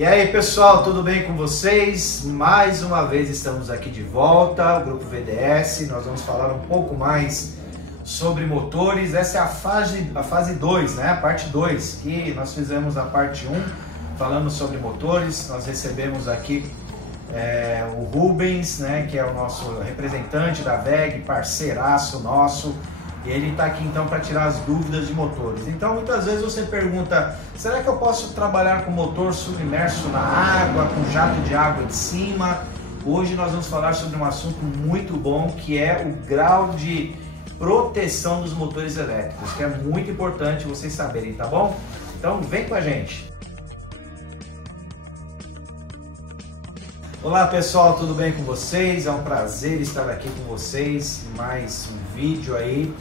E aí pessoal, tudo bem com vocês? Mais uma vez estamos aqui de volta, o Grupo VDS. Nós vamos falar um pouco mais sobre motores. Essa é a fase 2, né? A parte 2, que nós fizemos a parte 1, falando sobre motores. Nós recebemos aqui o Rubens, né? Que é o nosso representante da WEG, parceiraço nosso. E ele está aqui então para tirar as dúvidas de motores. Então muitas vezes você pergunta, será que eu posso trabalhar com motor submerso na água, com jato de água em cima? Hoje nós vamos falar sobre um assunto muito bom, que é o grau de proteção dos motores elétricos, que é muito importante vocês saberem, tá bom? Então vem com a gente! Olá pessoal, tudo bem com vocês? É um prazer estar aqui com vocês em mais um vídeo aí,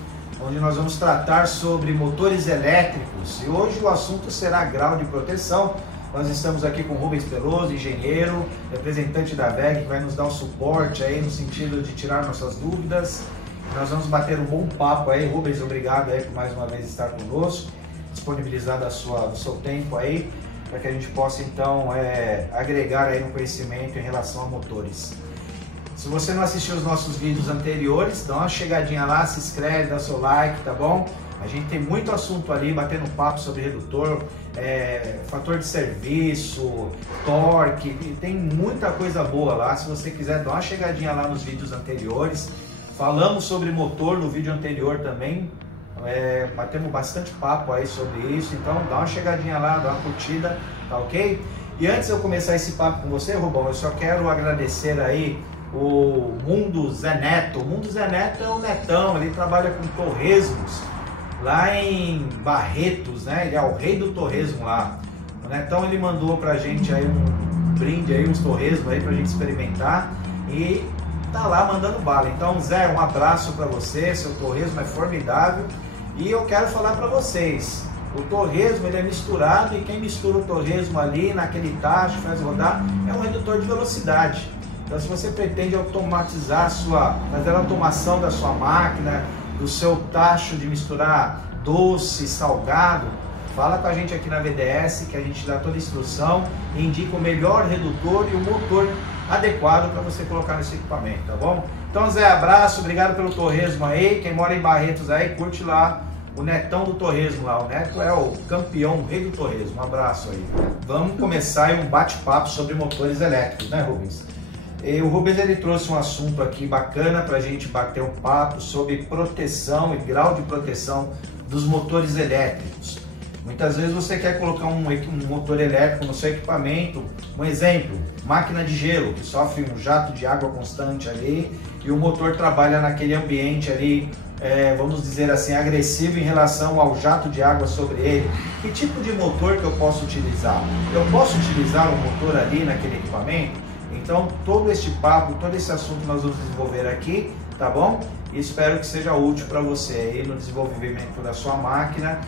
onde nós vamos tratar sobre motores elétricos. E hoje o assunto será grau de proteção. Nós estamos aqui com o Rubens Peloso, engenheiro, representante da WEG, que vai nos dar um suporte aí no sentido de tirar nossas dúvidas. Nós vamos bater um bom papo aí. Rubens, obrigado aí por mais uma vez estar conosco, disponibilizar do seu tempo aí, para que a gente possa então agregar aí no conhecimento em relação a motores. Se você não assistiu os nossos vídeos anteriores, dá uma chegadinha lá, se inscreve, dá seu like, tá bom? A gente tem muito assunto ali, batendo papo sobre redutor, fator de serviço, torque, tem muita coisa boa lá. Se você quiser, dá uma chegadinha lá nos vídeos anteriores. Falamos sobre motor no vídeo anterior também, batemos bastante papo aí sobre isso, então dá uma chegadinha lá, dá uma curtida, tá ok? E antes de eu começar esse papo com você, Rubão, eu só quero agradecer aí o Mundo Zé Neto. O Mundo Zé Neto é o Netão, ele trabalha com torresmos lá em Barretos, né? Ele é o rei do torresmo lá. O Netão, ele mandou pra gente aí um brinde aí, uns torresmos aí pra gente experimentar e tá lá mandando bala. Então, Zé, um abraço para você, seu torresmo é formidável. E eu quero falar para vocês, o torresmo ele é misturado, e quem mistura o torresmo ali naquele tacho, faz rodar, é um redutor de velocidade. Então, se você pretende automatizar fazer a automação da sua máquina, do seu tacho de misturar doce, salgado, fala com a gente aqui na VDS, que a gente dá toda a instrução e indica o melhor redutor e o motor adequado para você colocar nesse equipamento, tá bom? Então, Zé, abraço, obrigado pelo torresmo aí. Quem mora em Barretos aí, curte lá o Netão do torresmo lá. O Neto é o campeão, o rei do torresmo. Um abraço aí. Vamos começar aí um bate-papo sobre motores elétricos, né, Rubens? E o Rubens, ele trouxe um assunto aqui bacana para a gente bater um papo sobre proteção e grau de proteção dos motores elétricos. Muitas vezes você quer colocar um motor elétrico no seu equipamento, um exemplo, máquina de gelo, que sofre um jato de água constante ali, e o motor trabalha naquele ambiente ali, vamos dizer assim, agressivo em relação ao jato de água sobre ele. Que tipo de motor que eu posso utilizar? Eu posso utilizar um motor ali naquele equipamento? Então, todo este papo, todo esse assunto nós vamos desenvolver aqui, tá bom? E espero que seja útil para você aí no desenvolvimento da sua máquina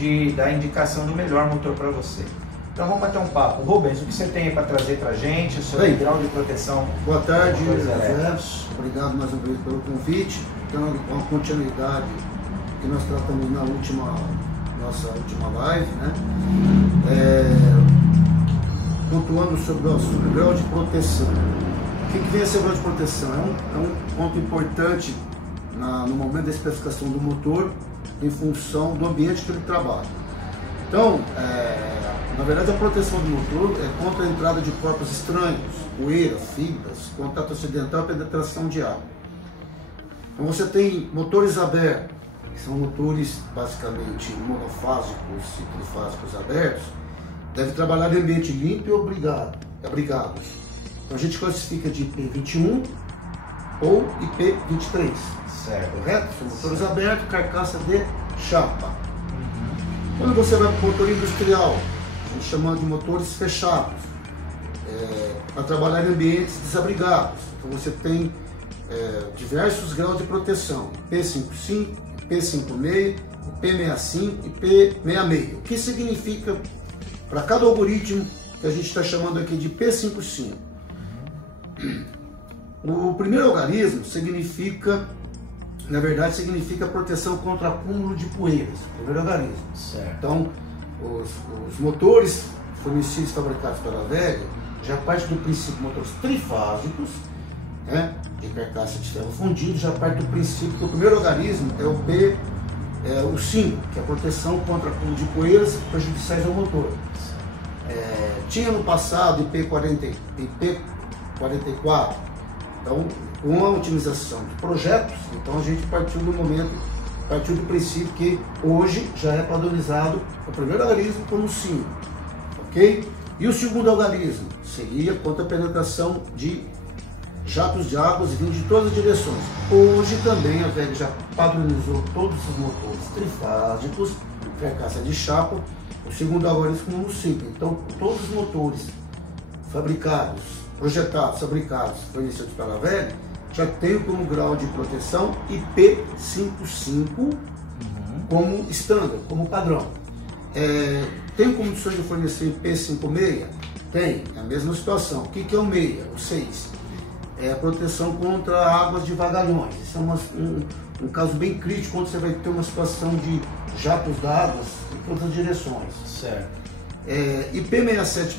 e da indicação do melhor motor para você. Então vamos bater um papo. Rubens, o que você tem aí para trazer para a gente sobre o grau de proteção? Boa tarde, Zé. Obrigado mais uma vez pelo convite. Então, uma continuidade que nós tratamos na nossa última live, né? Pontuando sobre o grau de proteção. O que vem a ser o grau de proteção? É um ponto importante no momento da especificação do motor em função do ambiente que ele trabalha. Então, na verdade, a proteção do motor é contra a entrada de corpos estranhos, poeira, fibras, contato acidental e penetração de água. Então, você tem motores abertos, que são motores basicamente monofásicos e trifásicos abertos, deve trabalhar em ambiente limpo e abrigados. Então, a gente classifica de IP21 ou IP23. Certo. Correto? São motores abertos, carcaça de chapa. Quando você vai para o motor industrial, a gente chama de motores fechados, para trabalhar em ambientes desabrigados. Então você tem diversos graus de proteção, P55, P56, P65 e P66. O que significa para cada algoritmo que a gente está chamando aqui de P55? O primeiro algarismo significa, na verdade, significa proteção contra acúmulo de poeiras. Primeiro algarismo. Certo. Então, os motores fornecidos e fabricados pela WEG já parte do princípio motores trifásicos, né, de carcaça de ferro fundido, já parte do princípio que o primeiro algarismo é o 5, que é a proteção contra acúmulo de poeiras prejudiciais ao motor. Tinha no passado IP44, então com a otimização de projetos, então a gente partiu do princípio que hoje já é padronizado o primeiro algarismo como 5, ok? E o segundo algarismo seria contra a penetração de jatos de águas vindo de todas as direções. Hoje também a WEG já padronizou todos os motores trifásicos, carcaça de chapa, o segundo algarismo como 5. Então todos os motores fabricados, projetados, fabricados, fornecidos pela WEG, já tem como grau de proteção IP55 como estándar, como padrão. Tem condições de fornecer IP56? Tem, é a mesma situação. O que é o 6? O 6 é a proteção contra águas de vagalhões. Isso é um caso bem crítico, quando você vai ter uma situação de jatos d'água em todas as direções. Certo. IP67 e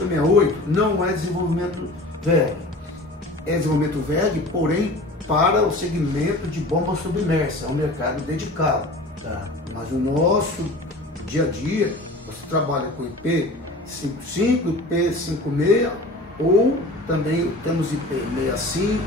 IP68 não é desenvolvimento WEG. É desenvolvimento WEG, porém, para o segmento de bomba submersa, é um mercado dedicado. Tá. Mas no nosso dia a dia, você trabalha com IP55, IP56, ou também temos IP65,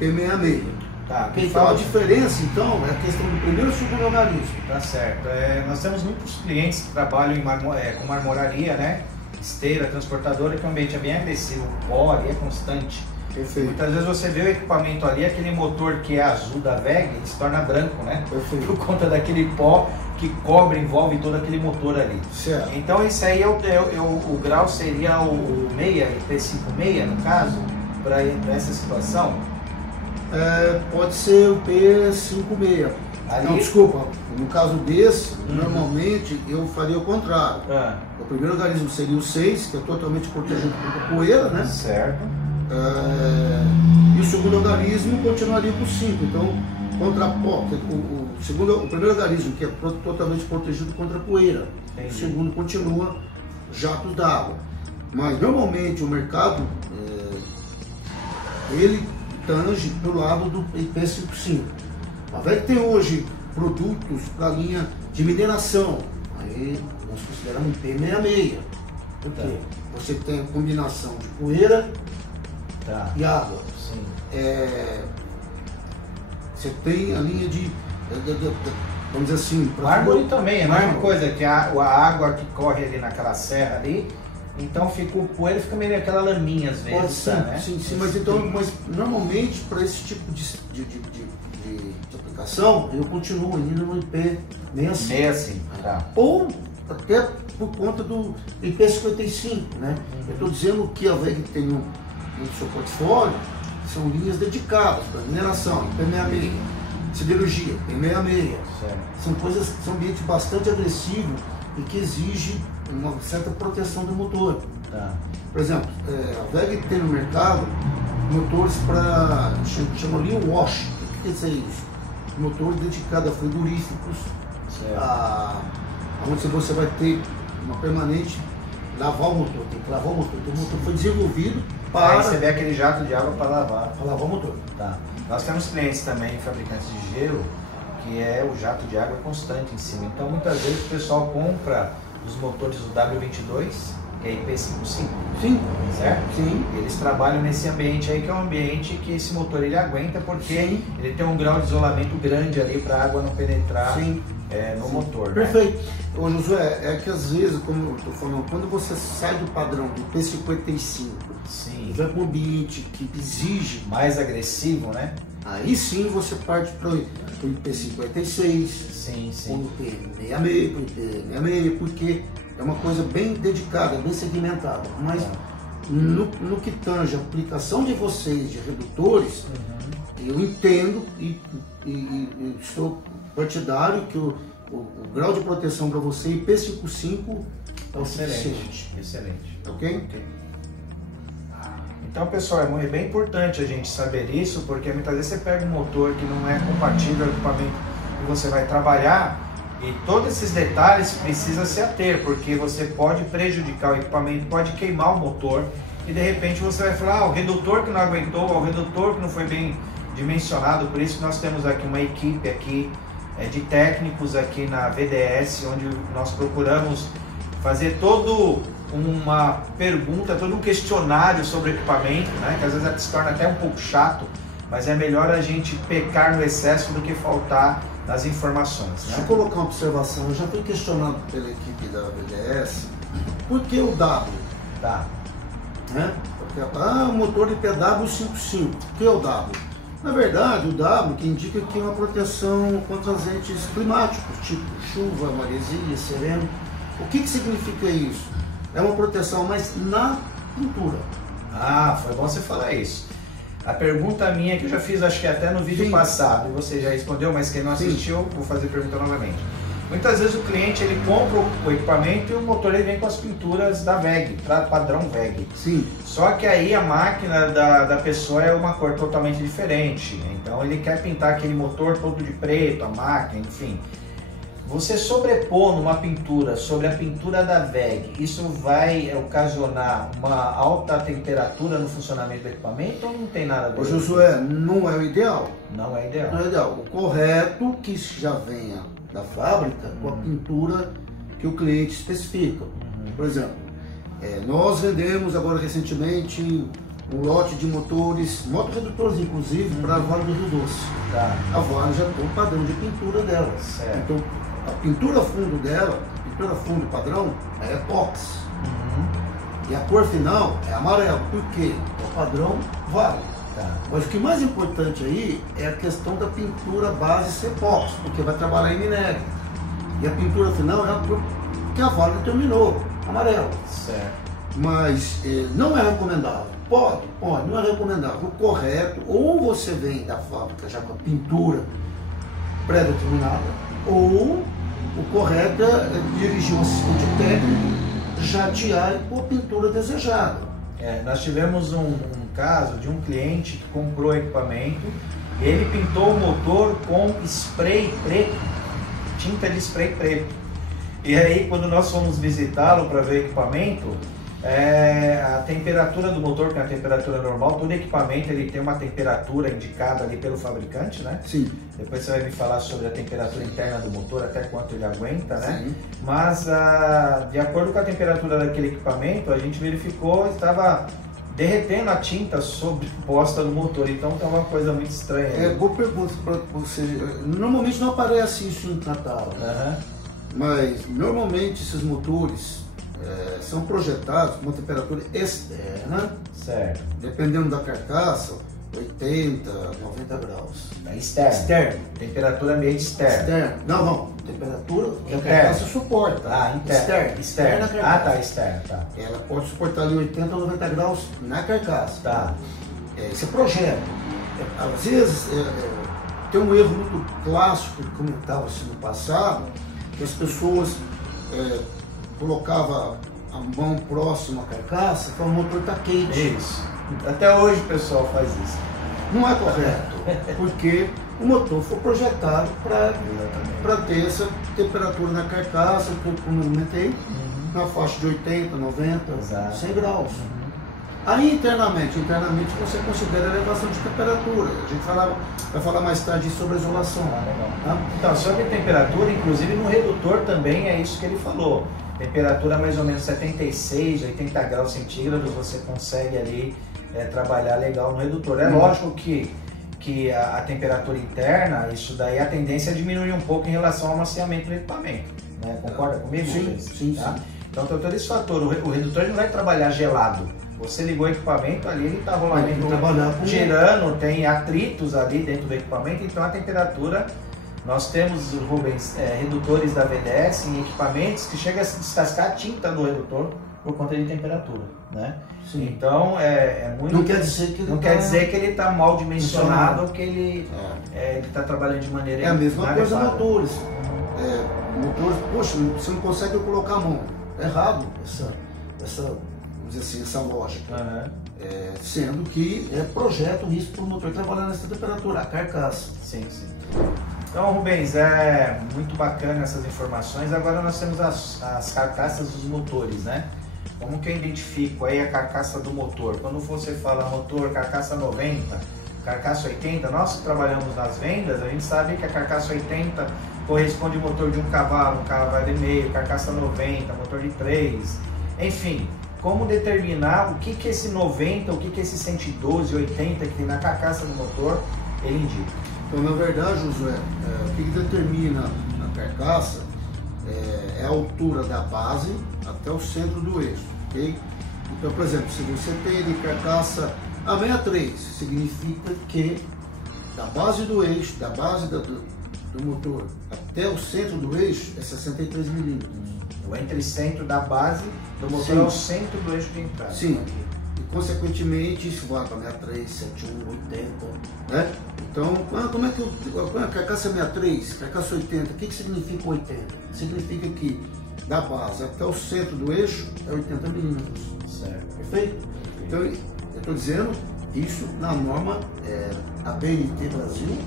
IP66. Tá. Então a diferença, então, é a questão do primeiro e segundo algarismo. Tá certo. Nós temos muitos clientes que trabalham com marmoraria, né? Esteira, transportadora, que o ambiente é bem agressivo, o pó ali é constante. Perfeito. Muitas vezes você vê o equipamento ali, aquele motor que é azul da WEG, ele se torna branco, né? Perfeito. Por conta daquele pó que cobre, envolve todo aquele motor ali. Certo. Então esse aí o grau seria o 6, IP56 no caso, para essa situação? Pode ser o P56. Ali... Não, desculpa, no caso desse, normalmente eu faria o contrário. O primeiro algarismo seria o 6, que é totalmente protegido contra poeira, né? Certo. E o segundo algarismo continuaria com 5. Então, contra pó, o primeiro algarismo que é totalmente protegido contra poeira. Entendi. O segundo continua jatos d'água. Mas normalmente o mercado ele tange para o lado do IP55. A WEG tem hoje produtos para a linha de mineração. Aí nós consideramos IP66. Por quê? Você tem a combinação de poeira e água. Sim. Você tem a linha de vamos dizer assim... Mármore também, é a mesma coisa, que a água que corre ali naquela serra ali, então fica o poeira, fica meio aquela laminha às vezes. Pode ser, né? Sim, mas normalmente para esse tipo de aplicação, eu continuo ainda no IP65. 65, tá. Ou até por conta do IP55, né? Eu estou dizendo que a WEG tem no seu portfólio, são linhas dedicadas para mineração, IP66, siderurgia, IP66. São coisas, são ambientes bastante agressivos e que exigem uma certa proteção do motor. Tá. Por exemplo, a WEG tem no mercado motores para, chama Lean Wash. O que quer dizer isso? Motor dedicado a frigoríficos, onde você vai ter uma permanente lavar o motor, tem que lavar o motor. Então, o motor foi desenvolvido para... Aí você vê aquele jato de água para lavar. Para lavar o motor. Tá. Nós temos clientes também, fabricantes de gelo, que é o jato de água constante em cima. Então muitas vezes o pessoal compra os motores do W22, que é IP55. Sim. Certo? Sim. Eles trabalham nesse ambiente aí, que é um ambiente que esse motor ele aguenta, porque Sim. ele tem um grau de isolamento grande ali para a água não penetrar no motor. Perfeito. Né? Ô, Josué, é que às vezes, como eu estou falando, quando você sai do padrão do P55, vai para um ambiente que exige mais agressivo, né? Aí sim você parte para o IP56, ou o IP66, porque é uma coisa bem dedicada, bem segmentada. Mas no que tange a aplicação de vocês de redutores, eu entendo e estou partidário que o grau de proteção para você IP55 é o suficiente. Excelente. Ok? Então, pessoal, é bem importante a gente saber isso, porque muitas vezes você pega um motor que não é compatível ao equipamento que você vai trabalhar E todos esses detalhes precisa se ater, porque você pode prejudicar o equipamento, pode queimar o motor e de repente você vai falar, o redutor que não aguentou, o redutor que não foi bem dimensionado. Por isso que nós temos aqui uma equipe aqui de técnicos aqui na VDS, onde nós procuramos fazer uma pergunta, todo um questionário sobre o equipamento, né? Que às vezes se torna até um pouco chato, mas é melhor a gente pecar no excesso do que faltar nas informações. Né? Deixa eu colocar uma observação. Eu já fui questionado pela equipe da VDS por que o W? Tá. Né? Porque, o motor de PW55, por que o W? Na verdade, o W que indica que é uma proteção contra agentes climáticos, tipo chuva, maresia, sereno. O que significa isso? É uma proteção, mas na pintura. Ah, foi bom você falar isso. A pergunta minha que eu já fiz, acho que até no vídeo passado, e você já respondeu, mas quem não assistiu, vou fazer a pergunta novamente. Muitas vezes o cliente ele compra o equipamento e o motor ele vem com as pinturas da WEG, padrão WEG. Sim. Só que aí a máquina da pessoa é uma cor totalmente diferente. Então ele quer pintar aquele motor todo de preto, a máquina, enfim. Você sobrepor numa pintura sobre a pintura da WEG, isso vai ocasionar uma alta temperatura no funcionamento do equipamento ou não tem nada a ver? Ô Josué, não é o ideal. Não é ideal. Não é ideal. O correto que já venha da fábrica com a pintura que o cliente especifica. Por exemplo, nós vendemos agora recentemente um lote de motores, motorredutores inclusive, para a Vale do Rio Doce. Tá. A Vale já tem o padrão de pintura dela. Certo. Então, a pintura fundo dela, a pintura fundo padrão, é epóxi. E a cor final é amarelo. Por quê? É o padrão Vale. Tá. Mas o que mais importante aí é a questão da pintura base ser epóxi, porque vai trabalhar em minério. E a pintura final é a cor que a Vale determinou, amarelo. Certo. Mas não é recomendável. Pode, não é recomendável. O correto, ou você vem da fábrica já com a pintura pré-determinada, ou o correto é dirigir um assistente técnico jatear com a pintura desejada. Nós tivemos um caso de um cliente que comprou equipamento, ele pintou o motor com spray preto, tinta de spray preto. E aí quando nós fomos visitá-lo para ver o equipamento, a temperatura do motor, que é a temperatura normal, todo equipamento ele tem uma temperatura indicada ali pelo fabricante, né? Sim. Depois você vai me falar sobre a temperatura interna do motor, até quanto ele aguenta, né? Sim. Mas de acordo com a temperatura daquele equipamento, a gente verificou que estava derretendo a tinta sobreposta no motor, então tá uma coisa muito estranha. Boa pergunta para você. Normalmente não aparece isso em catálogo, mas normalmente esses motores são projetados com uma temperatura externa, certo, dependendo da carcaça, 80, 90 graus. Externo. Temperatura ambiente externa. Não. Temperatura que a carcaça suporta. Externa. Externa. Tá, externa. Tá. Ela pode suportar ali 80 ou 90 graus na carcaça. Tá. Esse é projeto. Às vezes tem um erro muito clássico que comentava-se no passado, que as pessoas colocavam a mão próxima à carcaça para o motor estar quente. Isso. Até hoje o pessoal faz isso. Não é correto, porque o motor foi projetado para ter essa temperatura na carcaça, que eu comentei, na faixa de 80, 90, 100 graus. Aí internamente você considera a elevação de temperatura. A gente vai falar mais tarde sobre a isolação. Legal. Tá? Então, sobre a temperatura, inclusive no redutor também é isso que ele falou. Temperatura mais ou menos 76, 80 graus centígrados, você consegue ali trabalhar legal no redutor. É lógico que a temperatura interna, isso daí a tendência é diminuir um pouco em relação ao maciamento do equipamento. Né? Concorda comigo? Sim. Então tem todo esse fator. O redutor não vai trabalhar gelado. Você ligou o equipamento ali, ele está rolando, girando, tem atritos ali dentro do equipamento, então a temperatura, nós temos, Rubens, redutores da VDS em equipamentos que chega a se descascar a tinta do redutor por conta de temperatura, né? Sim. Então muito... Não quer dizer que ele está mal dimensionado ou que ele está trabalhando de maneira a mesma coisa motores. Motores, poxa, você não consegue colocar a mão. É errado vamos dizer assim, essa lógica. Sendo que projeto isso para o motor trabalhar nessa temperatura, a carcaça. Sim. Então, Rubens, é muito bacana essas informações. Agora nós temos as carcaças dos motores, né? Como que eu identifico aí a carcaça do motor? Quando você fala motor carcaça 90, carcaça 80, nós que trabalhamos nas vendas, a gente sabe que a carcaça 80 corresponde ao motor de 1 cavalo e meio, carcaça 90, motor de 3, enfim. Como determinar o que esse 90, o que esse 112, 80 que tem na carcaça do motor, ele indica? Então, na verdade, Josué, o que determina a carcaça é a altura da base até o centro do eixo, ok? Então, por exemplo, se você tem de carcaça a 63, significa que da base do eixo, da base do motor até o centro do eixo é 63 milímetros. O entre-centro da base do motor Sim. é o centro do eixo de entrada. Sim. E, consequentemente, isso vai para 63, 71, 80, né? Então, como é que a carcaça 63, carcaça 80, o que significa 80? Significa que da base até o centro do eixo é 80 milímetros. Certo. Perfeito? Então, eu estou dizendo isso na norma ABNT Brasil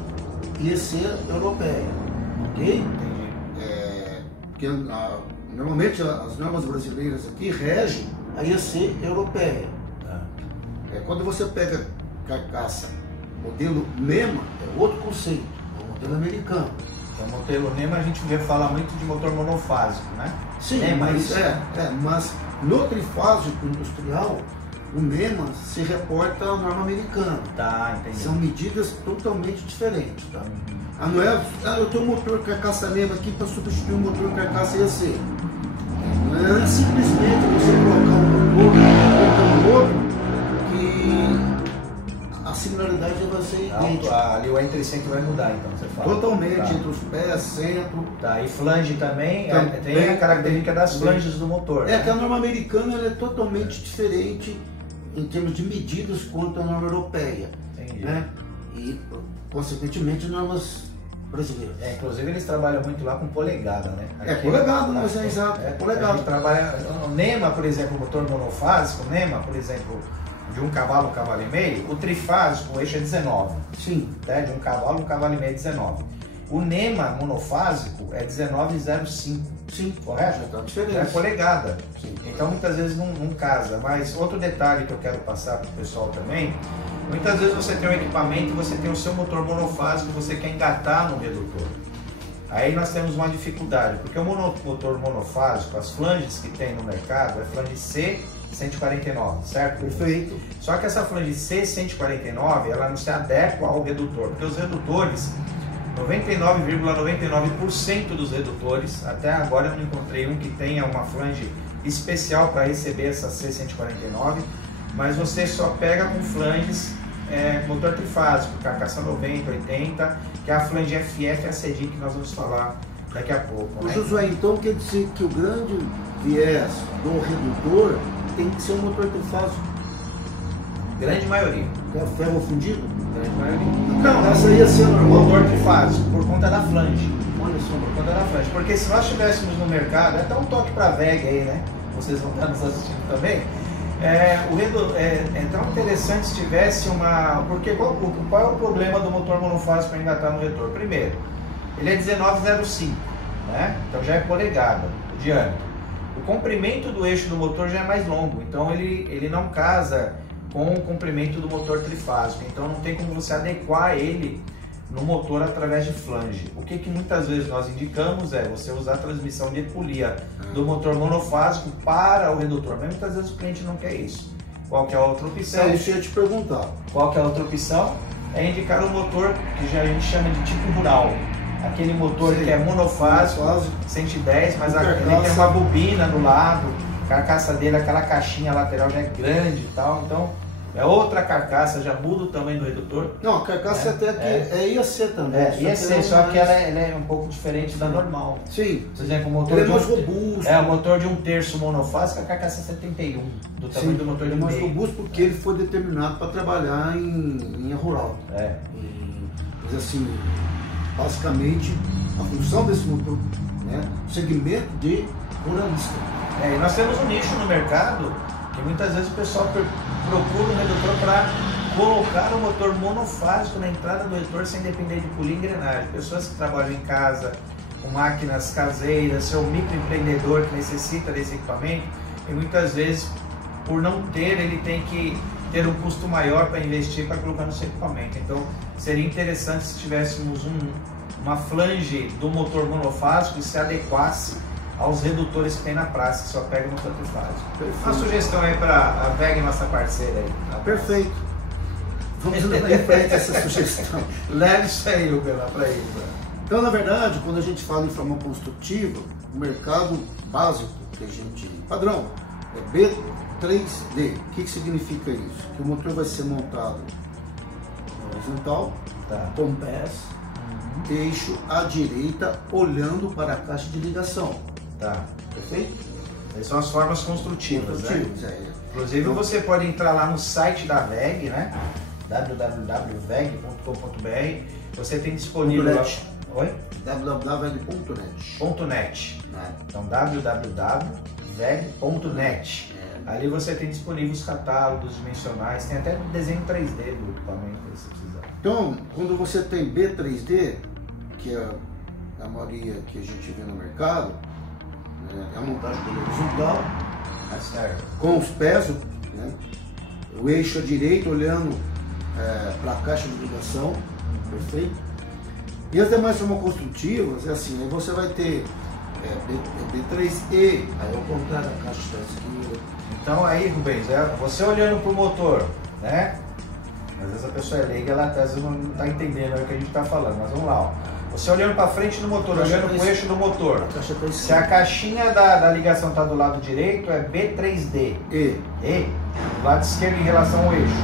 e EC europeia, ok? Porque normalmente as normas brasileiras aqui regem a EC europeia. Quando você pega carcaça modelo NEMA, é outro conceito, é o modelo americano. Então, modelo NEMA a gente vê falar muito de motor monofásico, né? Sim, NEMA, mas no trifásico industrial, o NEMA se reporta à norma americana. Tá, entendi. São medidas totalmente diferentes, tá? Não é, eu tenho um motor carcaça NEMA aqui para substituir um motor carcaça EC. Não é simplesmente você colocar um motor colocando outro que a similaridade vai ser idêntica. Ali o entre-centro vai mudar, então, você fala. Totalmente, tá. entre os pés, centro. Tá, e flange também, tem a característica das flanges do motor. É né? que a norma americana ela é totalmente diferente em termos de medidas quanto à norma europeia. Entendi. Né? E, consequentemente, normas brasileiras. Inclusive eles trabalham muito lá com polegada, né? Polegada, mas é exato, polegada. A gente trabalha, o NEMA, por exemplo, o motor monofásico, o NEMA, por exemplo, de 1 cavalo, 1 cavalo e meio, o trifásico, o eixo é 19. Sim. Né? De 1 cavalo, 1 cavalo e meio é 19. O NEMA monofásico é 19,05. Sim, correto? Já tá Já é polegada. Sim. Então muitas vezes não casa. Mas outro detalhe que eu quero passar para o pessoal também, muitas vezes você tem um equipamento, você tem o seu motor monofásico, você quer engatar no redutor. Aí nós temos uma dificuldade, porque o motor monofásico, as flanges que tem no mercado, é flange C 149, certo? Perfeito. Só que essa flange C 149, ela não se adequa ao redutor, porque os redutores, 99,99% dos redutores, até agora eu não encontrei um que tenha uma flange especial para receber essa C149, mas você só pega com flanges motor trifásico, carcaça 90, 80, que é a flange FF ACD que nós vamos falar daqui a pouco. Né? Josué, então quer dizer que o grande viés do redutor tem que ser um motor trifásico? Grande maioria. Que é ferro fundido? Grande maioria. Não, essa ia ser normal. Motor trifásico, por conta da flange. Olha só. Por conta da flange. Porque se nós estivéssemos no mercado, até um toque para a VEG aí, né? Vocês vão estar nos assistindo também. É tão interessante se tivesse uma... Porque qual é o problema do motor monofásico para engatar no retor? Primeiro, ele é 19,05, né? Então já é polegada o diâmetro. O comprimento do eixo do motor já é mais longo, então ele não casa com o comprimento do motor trifásico, então não tem como você adequar ele no motor através de flange. O que muitas vezes nós indicamos é você usar a transmissão de polia do motor monofásico para o redutor, mas muitas vezes o cliente não quer isso. Qual que é a outra opção? Isso eu ia te perguntar. Qual que é a outra opção? É indicar um motor que a gente chama de tipo rural. Aquele motor que é monofásico, 110, mas ele tem uma bobina do lado, a carcaça dele, aquela caixinha lateral já é grande e tal, então é outra carcaça, já muda o tamanho do redutor. Não, a carcaça até que é IAC também. IAC, só que ela é um pouco diferente da normal. Sim. Por exemplo, o motor ele é mais robusto. O motor de 1/3 monofásico, a carcaça é 71, do tamanho do motor de 1/2. Ele é mais robusto porque ele foi determinado para trabalhar em linha rural. Mas assim, basicamente, a função desse motor, né, segmento de ruralista. E nós temos um nicho no mercado que muitas vezes o pessoal procura um redutor para colocar o motor monofásico na entrada do redutor sem depender de polir e engrenagem. Pessoas que trabalham em casa, com máquinas caseiras, seu microempreendedor que necessita desse equipamento, e muitas vezes, por não ter, ele tem que ter um custo maior para investir para colocar no seu equipamento. Então, seria interessante se tivéssemos uma flange do motor monofásico que se adequasse aos redutores que tem na praça, que só pega no trifásico. Uma sugestão aí para a VEG, nossa parceira aí. Perfeito. Vamos levar em frente essa sugestão. Leve isso aí, Lucas, lá para ele. Então, na verdade, quando a gente fala em forma construtiva, o mercado básico que a gente... padrão, é B3D. O que significa isso? Que o motor vai ser montado horizontal, com pés, eixo à direita, olhando para a caixa de ligação. Tá. Perfeito? Essas são as formas construtivas, né? Inclusive, Então, você pode entrar lá no site da VEG, né? www.veg.com.br. Você tem disponível lá... Oi? www.veg.net. Então, www.veg.net. Ali você tem disponível os catálogos dimensionais, tem até desenho 3D do equipamento, se precisar. Então, quando você tem B3D, que é a maioria que a gente vê no mercado, é a montagem do horizontal, com os pés, né? O eixo à direita olhando para a caixa de ligação, perfeito? E as demais formas construtivas, é assim, aí você vai ter B3E, aí ao contrário da caixa da esquerda. Então aí, Rubens, você olhando para o motor, né? Às vezes a pessoa é leiga, ela às vezes não está entendendo o que a gente está falando, mas vamos lá, ó. Você olhando para frente do motor, olhando para o eixo do motor. Se a caixinha da ligação está do lado direito, é B3D. E. Do lado esquerdo em relação ao eixo.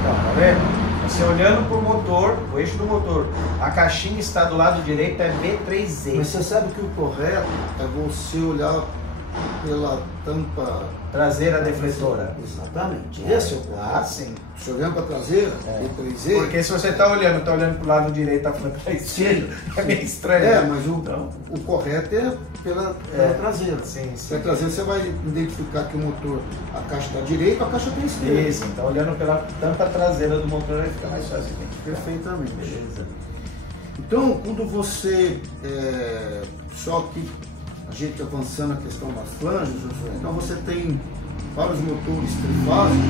Então, tá vendo? Você olhando para o motor, o eixo do motor, a caixinha está do lado direito, é B3Z. Mas você sabe que o correto é você olhar pela tampa traseira defletora. Exatamente. Esse é o correto. Sim. Se olhando para a traseira, B3Z. Porque se você está olhando para o lado direito, está falando para a esquerda, é meio estranho. Mas o correto é pela traseira. Sim. Pela traseira você vai identificar que o motor, a caixa está direita, a caixa está esquerda. Isso, então olhando pela tampa traseira do motor vai ficar mais fácil. Perfeitamente. Beleza. Então, quando você, só que a gente avançando a questão das flanges, então você tem para os motores trifásicos,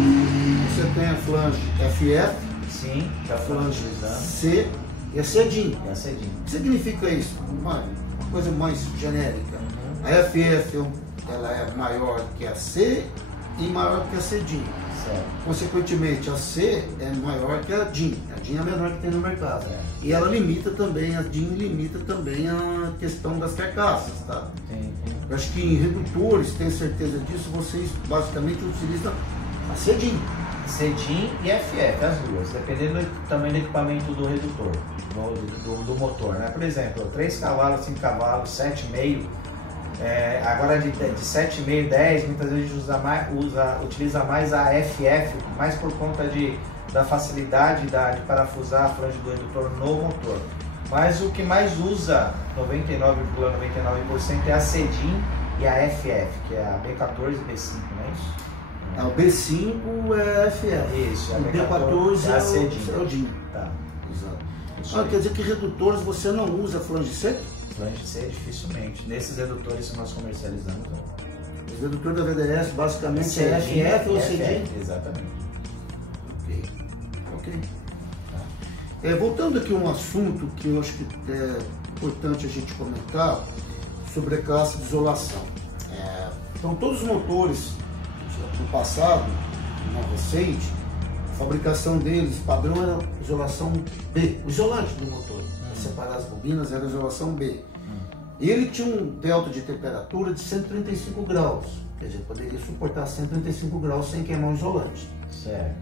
você tem a flange FF, sim, a flange C e a CDIN. E a CDIN. O que significa isso? Uma coisa mais genérica. A FF ela é maior que a C e maior que a CDIN. Consequentemente, a C é maior que a DIN. A DIN é a menor que tem no mercado. E ela limita também, a DIN limita também a questão das carcaças, tá? Eu acho que em redutores, tenho certeza disso, vocês basicamente utilizam a CDIN. CDIN e FF, as duas, dependendo do tamanho do equipamento do redutor, do motor, né? Por exemplo, 3 cavalos, 5 cavalos, 7,5. Agora de 7,5, 10, muitas vezes a gente utiliza mais a FF, mais por conta da facilidade de parafusar a flange do redutor no motor. Mas o que mais usa, 99,99%, é a CDIN e a FF, que é a B14 e B5, não é isso? O B5 é FF. Isso, o B14 é a CDIN. É o DIN. Tá. Exato. Quer dizer que redutores você não usa flange C? Flange C dificilmente. Nesses redutores que nós comercializamos. Os redutores da VDS basicamente é FF ou CDIN? Exatamente. Ok. Voltando aqui a um assunto que eu acho que é importante a gente comentar sobre a classe de isolação. Então todos os motores do passado, não recente, a fabricação deles, padrão era isolação B, o isolante do motor. Separar as bobinas era isolação B. E ele tinha um delta de temperatura de 135 graus. Quer dizer, poderia suportar 135 graus sem queimar o isolante. Certo.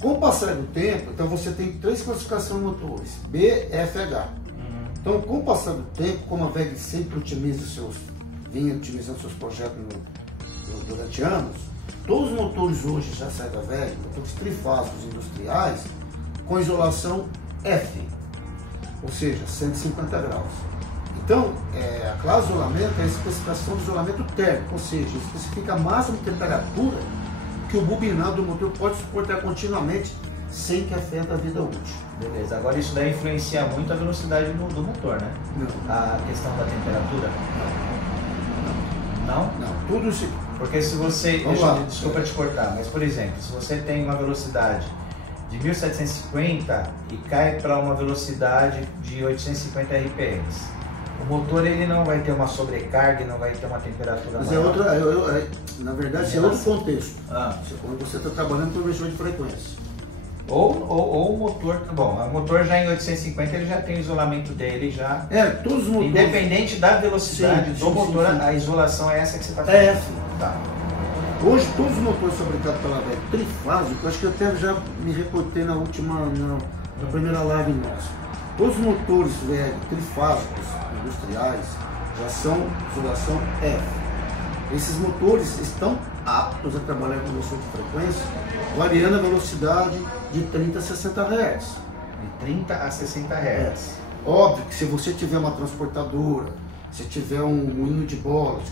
Com o passar do tempo, então você tem 3 classificações de motores, B, F, H. Então, com o passar do tempo, como a VEG sempre vinha otimizando seus projetos durante anos, todos os motores hoje já saem da VEG, motores trifásicos industriais, com isolação F, ou seja, 150 graus. Então, a classe de isolamento é a especificação de isolamento térmico, ou seja, especifica a máxima temperatura que o bobinado do motor pode suportar continuamente sem que afete a vida útil. Beleza, agora isso daí influencia muito a velocidade do motor, né? Não. A questão da temperatura? Não? Não, tudo isso. Porque se você, desculpa te cortar, mas por exemplo, se você tem uma velocidade de 1750 e cai para uma velocidade de 850 RPMs, o motor ele não vai ter uma sobrecarga e não vai ter uma temperatura mas maior. Na verdade, isso é outro contexto. Quando você está trabalhando com conversor de frequência. Ou o motor, bom, o motor já em 850 ele já tem o isolamento dele já. Todos os motores. Independente da velocidade do motor, a isolação é essa que você está falando. É essa. Tá. Hoje todos os motores fabricados pela WEG trifásico, acho que eu até já me reportei na primeira live nossa. Todos os motores WEG trifásicos industriais já são isolação F. Esses motores estão aptos a trabalhar com conversor de frequência, variando a velocidade de 30 a 60 Hz. De 30 a 60 Hz. Óbvio que se você tiver uma transportadora, se tiver um moinho de bolas,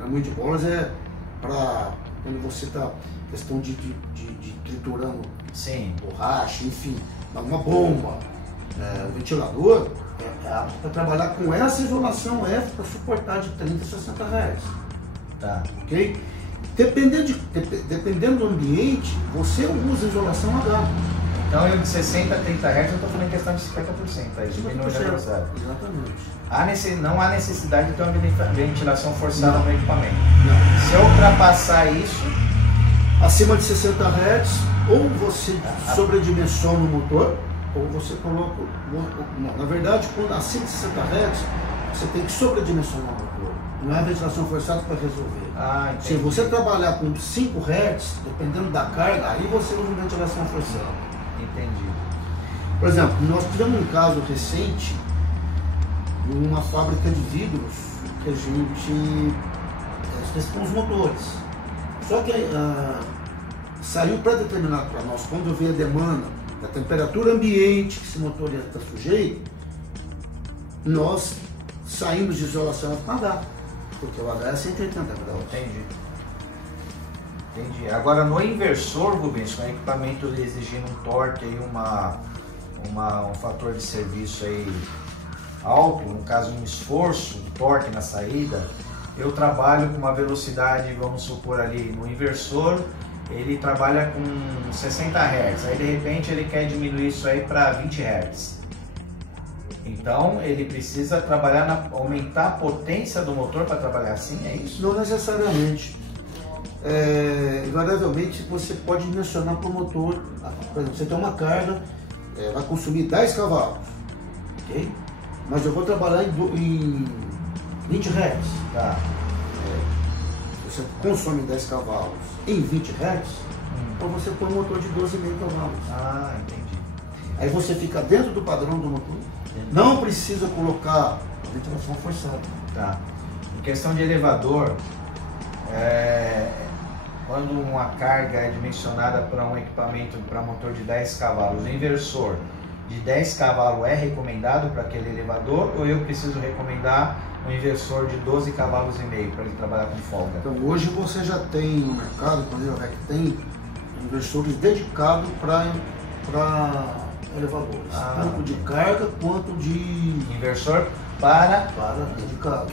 moinho de bolas é para quando você está questão de triturando borracha, enfim, uma bomba, ventilador, é apto para trabalhar com essa isolação F para suportar de 30 a 60 Hz. Tá. Ok? Dependendo do ambiente, você usa isolação H. Então eu de 60 a 30 Hz eu estou falando em questão de 50%, aí diminui a velocidade. Exatamente. Não há necessidade de ter uma ventilação forçada no equipamento. Não. Se eu ultrapassar isso, acima de 60 Hz, ou você sobredimensiona o motor, ou você coloca. Não, na verdade, quando acima de 60 Hz, você tem que sobredimensionar o motor. Não é a ventilação forçada para resolver. Se você trabalhar com 5 Hz, dependendo da carga, aí você usa ventilação forçada. Entendi. Por exemplo, nós tivemos um caso recente numa fábrica de vidros que a gente fez com os motores. Só que saiu pré-determinado para nós, quando eu vi a demanda da temperatura ambiente que esse motor ia estar sujeito, nós saímos de isolação para H, porque o H é 180 graus. Entendi. Agora no inversor, Rubens, com equipamento exigindo um torque e um fator de serviço aí alto, no caso um esforço, um torque na saída, eu trabalho com uma velocidade, vamos supor ali no inversor, ele trabalha com 60 Hz, aí de repente ele quer diminuir isso aí para 20 Hz. Então ele precisa trabalhar aumentar a potência do motor para trabalhar assim, é isso? Não necessariamente. Invariavelmente você pode dimensionar para o motor. Por exemplo, você tem uma carga, vai consumir 10 cavalos, ok? Mas eu vou trabalhar em 20 Hz. Tá. Você consome 10 cavalos em 20 Hz, então você põe um motor de 12,5 cavalos. Entendi. Aí você fica dentro do padrão do motor. Não precisa colocar a ventilação forçada. Tá. Em questão de elevador, quando uma carga é dimensionada para um equipamento para motor de 10 cavalos, o inversor de 10 cavalos é recomendado para aquele elevador, ou eu preciso recomendar um inversor de 12 cavalos e meio para ele trabalhar com folga? Então hoje você já tem no mercado, quando a VEG tem inversores dedicados para elevadores, tanto de carga quanto de inversor para dedicado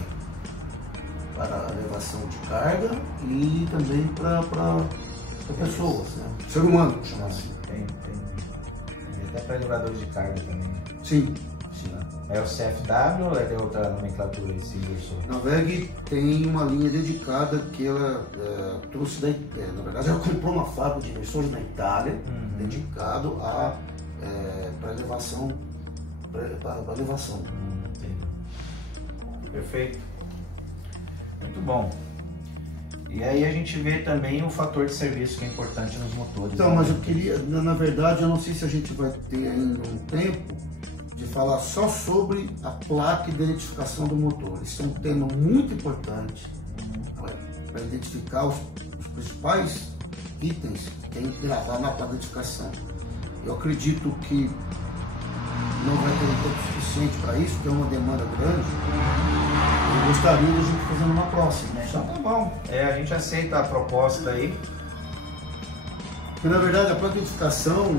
para elevação de carga e também para pessoas, né? Ser humano, chamar assim. Tem até para elevadores de carga também. Sim. É o CFW ou é de outra nomenclatura esse inversor? A VEG tem uma linha dedicada que ela trouxe na verdade ela comprou uma fábrica de inversores na Itália, dedicado para elevação. Perfeito. Muito bom. E aí a gente vê também o fator de serviço que é importante nos motores. Então, mas eu queria, na verdade, eu não sei se a gente vai ter ainda um tempo de falar só sobre a placa de identificação do motor. Isso é um tema muito importante para identificar os principais itens que tem que gravar na placa de identificação. Eu acredito que não vai ter um tempo suficiente para isso, tem uma demanda grande. Eu gostaria de a gente fazer numa próxima. Então tá bom, a gente aceita a proposta aí. Porque, na verdade, a planta de identificação,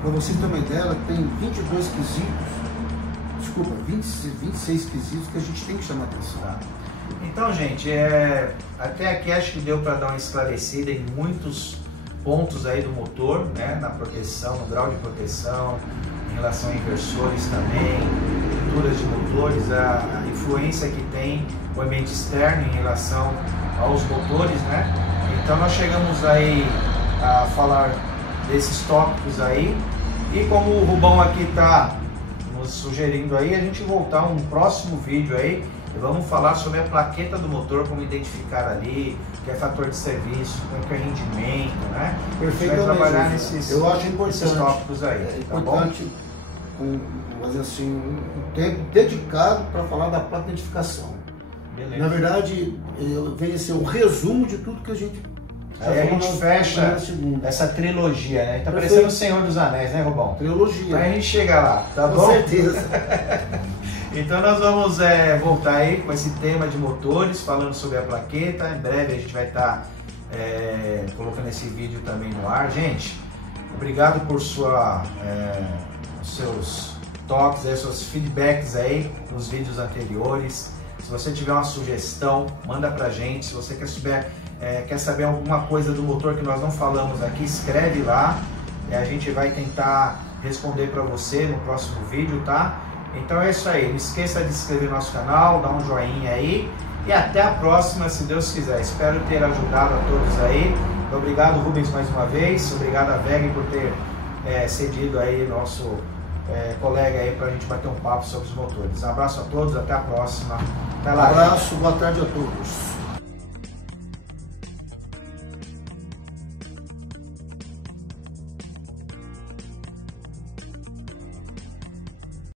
para vocês terem uma ideia, ela tem 22 quesitos, desculpa, 26 quesitos que a gente tem que chamar atenção. Tá. Então, gente, até aqui acho que deu para dar uma esclarecida em muitos pontos aí do motor, né, na proteção, no grau de proteção, em relação a inversores também, pinturas de motores, a influência que tem o ambiente externo em relação aos motores, né? Então nós chegamos aí a falar desses tópicos aí, e como o Rubão aqui está nos sugerindo aí, a gente voltar um próximo vídeo aí e vamos falar sobre a plaqueta do motor, como identificar ali, o que é fator de serviço, o que é rendimento, né? Perfeitamente. Vai trabalhar nesses, eu acho importante, nesses tópicos aí. É tá importante fazer assim, um tempo dedicado para falar da placa de identificação. Beleza. Na verdade, vem a ser o resumo de tudo que a gente Aí a gente fecha essa trilogia, né? Tá parecendo o Senhor dos Anéis, né, Rubão? Trilogia. Aí a gente chega lá, tá bom? Com certeza. Então nós vamos voltar aí com esse tema de motores, falando sobre a plaqueta. Em breve a gente vai estar colocando esse vídeo também no ar. Gente, obrigado por seus toques, seus feedbacks aí nos vídeos anteriores. Se você tiver uma sugestão, manda pra gente. Se você quer saber alguma coisa do motor que nós não falamos aqui, escreve lá. A gente vai tentar responder para você no próximo vídeo, tá? Então é isso aí. Não esqueça de se inscrever no nosso canal, dar um joinha aí. E até a próxima, se Deus quiser. Espero ter ajudado a todos aí. Obrigado, Rubens, mais uma vez. Obrigado a VEG por ter cedido aí nosso colega aí para a gente bater um papo sobre os motores. Um abraço a todos, até a próxima. Até lá. Um abraço, boa tarde a todos.